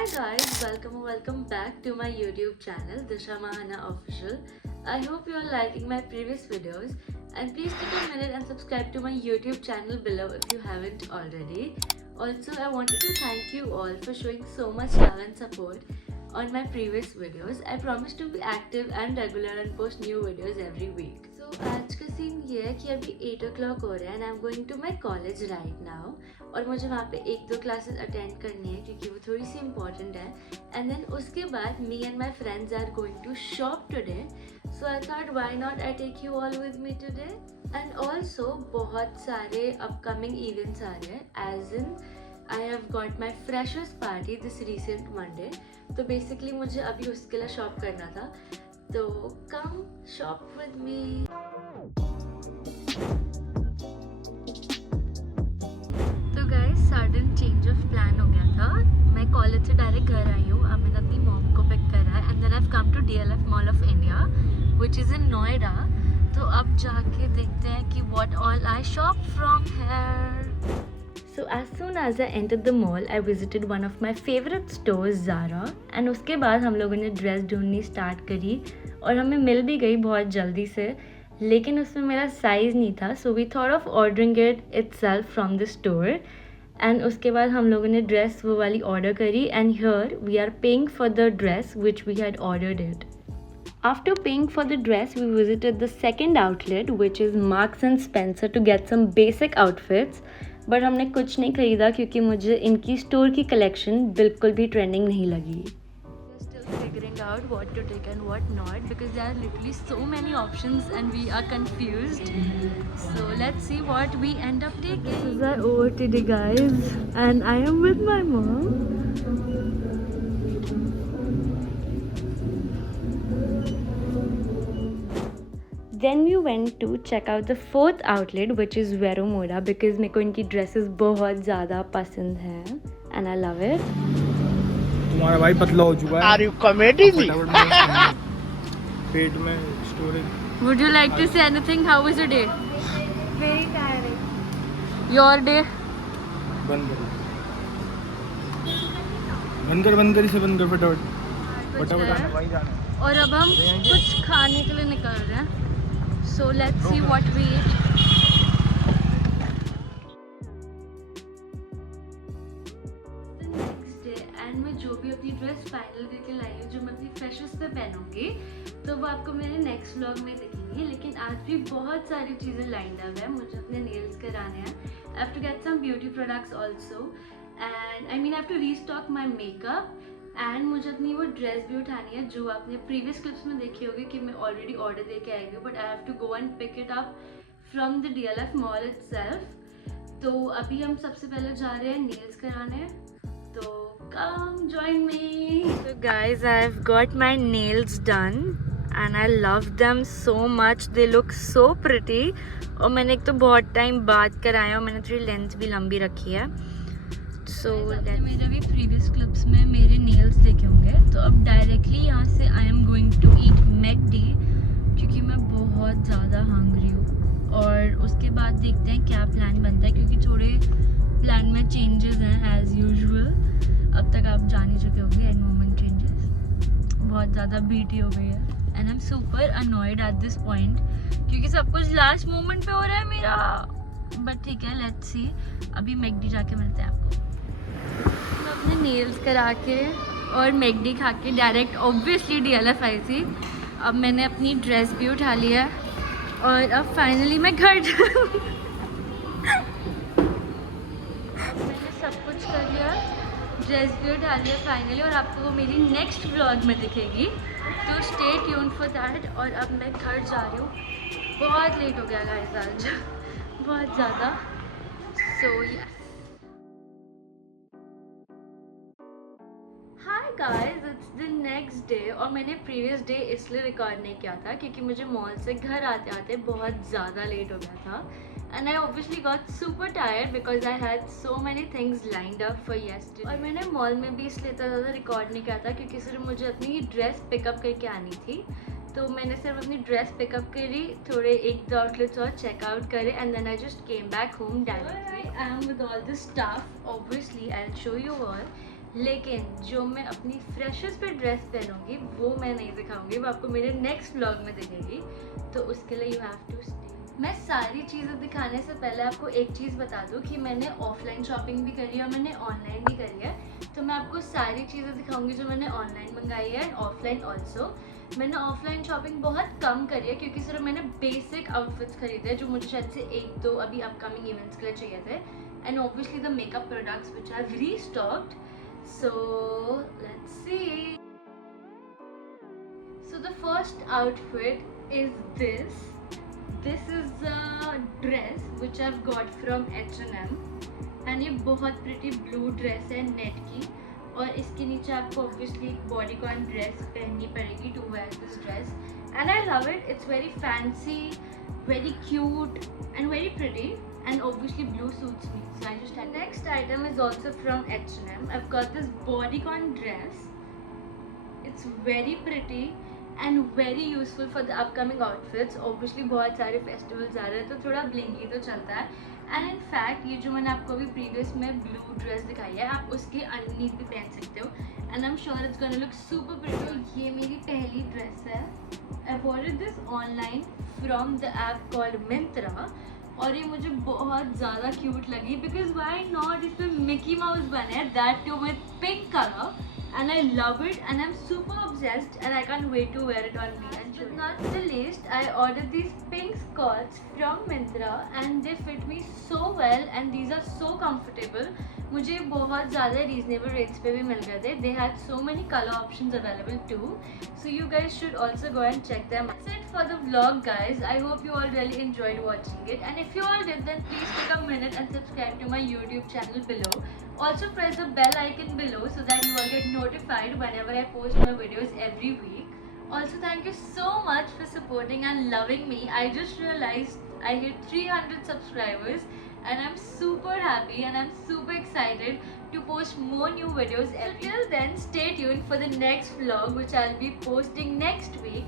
Hi guys, welcome back to my YouTube channel Disha Mahana Official. I hope you are liking my previous videos and please take a minute and subscribe to my YouTube channel below if you haven't already. Also, I wanted to thank you all for showing so much love and support on my previous videos. I promise to be active and regular and post new videos every week. So आज का scene ये है कि अभी 8 o'clock हो रहा है and I'm going to my college right now. और मुझे वहाँ पे 1-2 क्लासेस अटेंड करनी है क्योंकि वो थोड़ी सी इम्पॉर्टेंट है एंड देन उसके बाद me and my friends are going to shop today so I thought why not I take you all with me today and also बहुत सारे अपकमिंग इवेंट्स आ रहे हैं as in I have got my freshers party this recent Monday तो basically मुझे अभी उसके लिए शॉप करना था तो come shop with me sudden change of plan हो गया था मैं कॉलेज से डायरेक्ट घर आई हूँ अब मैंने अपनी मॉम को पिक करा है and then I have come to DLF mall of India which is in Noida तो अब जाके देखते हैं कि what all I shop from here so as soon as I entered the mall I visited one of my favourite stores Zara and उसके बाद हम लोगों ने ड्रेस ढूंढनी स्टार्ट करी और हमें मिल भी गई बहुत जल्दी से लेकिन उसमें मेरा साइज़ नहीं था so we thought of ordering it itself from the store and उसके बाद हम लोगों ने ड्रेस वो वाली ऑर्डर करी and here we are paying for the dress which we had ordered it after paying for the dress we visited the second outlet which is Marks and Spencer to get some basic outfits but हमने कुछ नहीं खरीदा क्योंकि मुझे इनकी store की collection बिल्कुल भी ट्रेंडिंग नहीं लगी figuring out what to take and what not because there are literally so many options and we are confused so let's see what we end up taking. This is our OOTD guys and I am with my mom. Then we went to check out the fourth outlet which is Vero Moda because मेरे को इनकी dresses बहुत ज़्यादा पसंद है and I love it. तुम्हारा भाई पतला हो चुका है Are you comedy me? पेट में storage Would you like to say anything? How was your day? Very tiring. Your day? बंद कर इसे बंद कर फटाफट आना भाई जाना और अब हम कुछ खाने के लिए निकल रहे हैं so let's see what we eat and मैं जो भी अपनी ड्रेस फाइनल करके लाई हूँ जो मैं अपनी फ्रेशर्स पे पहनूंगी तो वो आपको मेरे नेक्स्ट व्लॉग में दिखेंगी लेकिन आज भी बहुत सारी चीज़ें लाइंड अप है मुझे अपने नेल्स कराने हैं I have to get some beauty products also and I mean I have to restock my makeup and मुझे अपनी वो ड्रेस भी उठानी है जो आपने प्रीवियस क्लिप्स में देखी होगी कि मैं ऑलरेडी ऑर्डर दे के आई हूँ but I have to go and pick it up from the DLF mall itself तो अभी हम सबसे पहले जा रहे हैं नेल्स कराने तो come join me. So guys, I've got my nails done and I love them so much. They look so pretty. और मैंने एक तो बहुत टाइम बाद कराया और मैंने थोड़ी लेंथ भी लंबी रखी है सो मेरे भी प्रीवियस क्लिप्स में मेरे नेल्स देखे होंगे तो अब डायरेक्टली यहाँ से I am going to eat McD क्योंकि मैं बहुत ज़्यादा हंग्री हूँ और उसके बाद देखते हैं क्या प्लान बनता है क्योंकि थोड़े प्लान में चेंजेस हैं एज़ यूजुअल अब तक आप जान ही चुके होंगे एट मोमेंट चेंजेस बहुत ज़्यादा बीटी हो गई है and I am super annoyed at this point क्योंकि सब कुछ लास्ट मोमेंट पे हो रहा है मेरा बट ठीक है लेट्स सी अभी मैकडी जाके मिलते हैं आपको मैं अपने नेल्स करा के और मैकडी खा के डायरेक्ट ऑब्वियसली DLF आई थी अब मैंने अपनी ड्रेस भी उठा लिया और अब फाइनली मैं घर मैंने सब कुछ कर लिया ड्रेस भी उठा लिया फाइनली और आपको वो मेरी नेक्स्ट व्लॉग में दिखेगी तो स्टे ट्यून्ड फॉर दैट और अब मैं घर जा रही हूँ बहुत लेट हो गया गाइस आज बहुत ज़्यादा so yes hi guys it's the next day और मैंने प्रीवियस डे इसलिए रिकॉर्ड नहीं किया था क्योंकि मुझे मॉल से घर आते आते बहुत ज़्यादा लेट हो गया था and I obviously got super tired because I had so many things lined up for yesterday और मैंने मॉल में भी इसलिए इतना ज़्यादा रिकॉर्ड नहीं किया था क्योंकि सिर्फ मुझे अपनी ड्रेस पिकअप करके आनी थी तो मैंने सिर्फ अपनी ड्रेस पिकअप करी थोड़े 1-2 आउटलेट्स और चेकआउट करे and then I just came back home directly I am with all this stuff obviously I will show you all लेकिन जो मैं अपनी फ्रेशर्स पे ड्रेस पहनूंगी वो मैं नहीं दिखाऊंगी, वो आपको मेरे नेक्स्ट व्लॉग में दिखेगी, तो उसके लिए यू हैव टू स्टे। मैं सारी चीज़ें दिखाने से पहले आपको एक चीज़ बता दूं कि मैंने ऑफलाइन शॉपिंग भी करी है और मैंने ऑनलाइन भी करी है, तो मैं आपको सारी चीज़ें दिखाऊंगी जो मैंने ऑनलाइन मंगाई है एंड ऑफलाइन ऑल्सो। मैंने ऑफलाइन शॉपिंग बहुत कम करी है क्योंकि सिर्फ मैंने बेसिक आउटफिट्स खरीदे जो मुझे शायद से 1-2 अभी अपकमिंग इवेंट्स के लिए चाहिए थे, and obviously the makeup products which are restocked. So let's see. So the first outfit is this. This is a dress which I've got from H&M and ये बहुत pretty blue dress है net की, और इसके नीचे आपको obviously bodycon dress पहननी पड़ेगी to wear this dress, and I love it. It's very fancy, very cute and very pretty. And obviously blue suits me, so I just had. Next item is also from H&M. I've got this bodycon dress. It's very pretty and very useful for the upcoming outfits. Obviously बहुत सारे festivals आ रहे हैं तो थोड़ा blingy तो चलता है, and in fact ये जो मैंने आपको अभी previous में blue dress दिखाई है आप उसके underneath भी पहन सकते हो, and I'm sure it's gonna look super pretty. तो ये मेरी पहली dress है. I ordered this online from the app called Myntra, और ये मुझे बहुत ज़्यादा क्यूट लगी बिकॉज वाई नॉट, इसमें मिकी माउस बने हैं, that too with pink colour, and I love it and I'm super obsessed and I can't wait to wear it on me. And not the least, I ordered these pink skirts from Myntra and they fit me so well and these are so comfortable. मुझे बहुत ज़्यादा reasonable rates पे भी मिल गए थे. They had so many color options available too, so you guys should also go and check them. That's it for the vlog, guys. I hope you all really enjoyed watching it, and if you all did, then please take a minute and subscribe to my YouTube channel below. Also press the bell icon below so that you all get notified whenever I post my videos every week. Also, thank you so much for supporting and loving me. I just realized I hit 300 subscribers and I'm super happy and I'm super excited to post more new videos. Till then, stay tuned for the next vlog which I'll be posting next week.